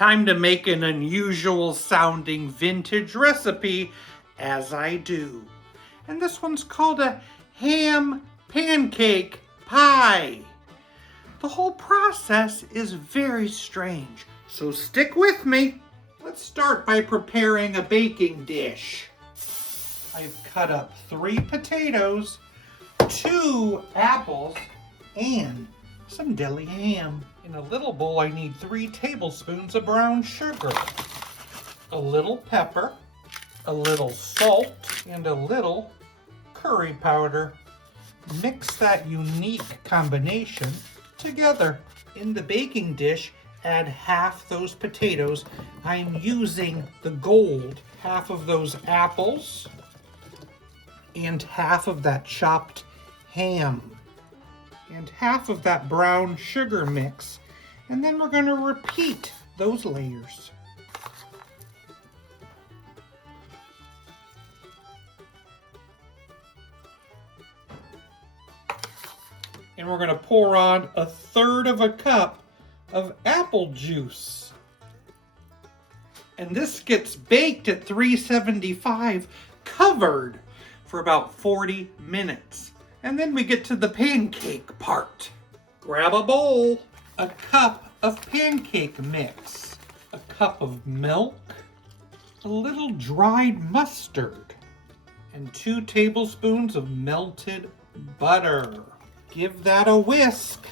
Time to make an unusual sounding vintage recipe, as I do. And this one's called a ham pancake pie. The whole process is very strange, so stick with me. Let's start by preparing a baking dish. I've cut up 3 potatoes, 2 apples, and some deli ham. In a little bowl, I need 3 tablespoons of brown sugar, a little pepper, a little salt, and a little curry powder. Mix that unique combination together. In the baking dish, add half those potatoes. I'm using the gold, half of those apples, and half of that chopped ham, and half of that brown sugar mix. And then we're going to repeat those layers. And we're going to pour on 1/3 of a cup of apple juice. And this gets baked at 375, covered for about 40 minutes. And then we get to the pancake part. Grab a bowl, a cup of pancake mix, a cup of milk, a little dried mustard, and 2 tablespoons of melted butter. Give that a whisk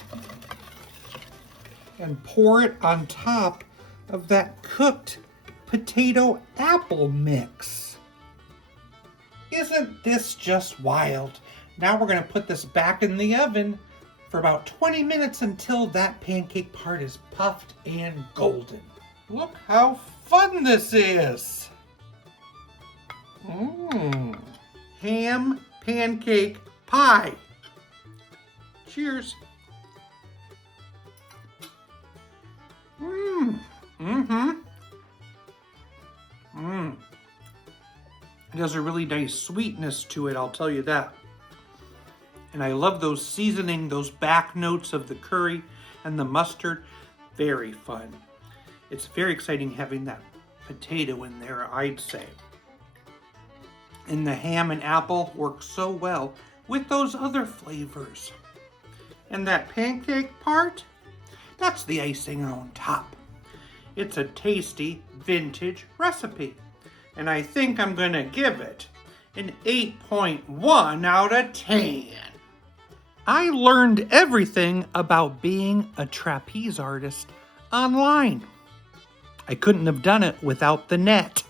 and pour it on top of that cooked potato apple mix. Isn't this just wild? Now we're going to put this back in the oven for about 20 minutes until that pancake part is puffed and golden. Look how fun this is! Ham pancake pie. Cheers. It has a really nice sweetness to it, I'll tell you that. And I love those seasoning, those back notes of the curry and the mustard. Very fun. It's very exciting having that potato in there, I'd say. And the ham and apple work so well with those other flavors. And that pancake part, that's the icing on top. It's a tasty vintage recipe. And I think I'm gonna give it an 8.1 out of 10. I learned everything about being a trapeze artist online. I couldn't have done it without the net.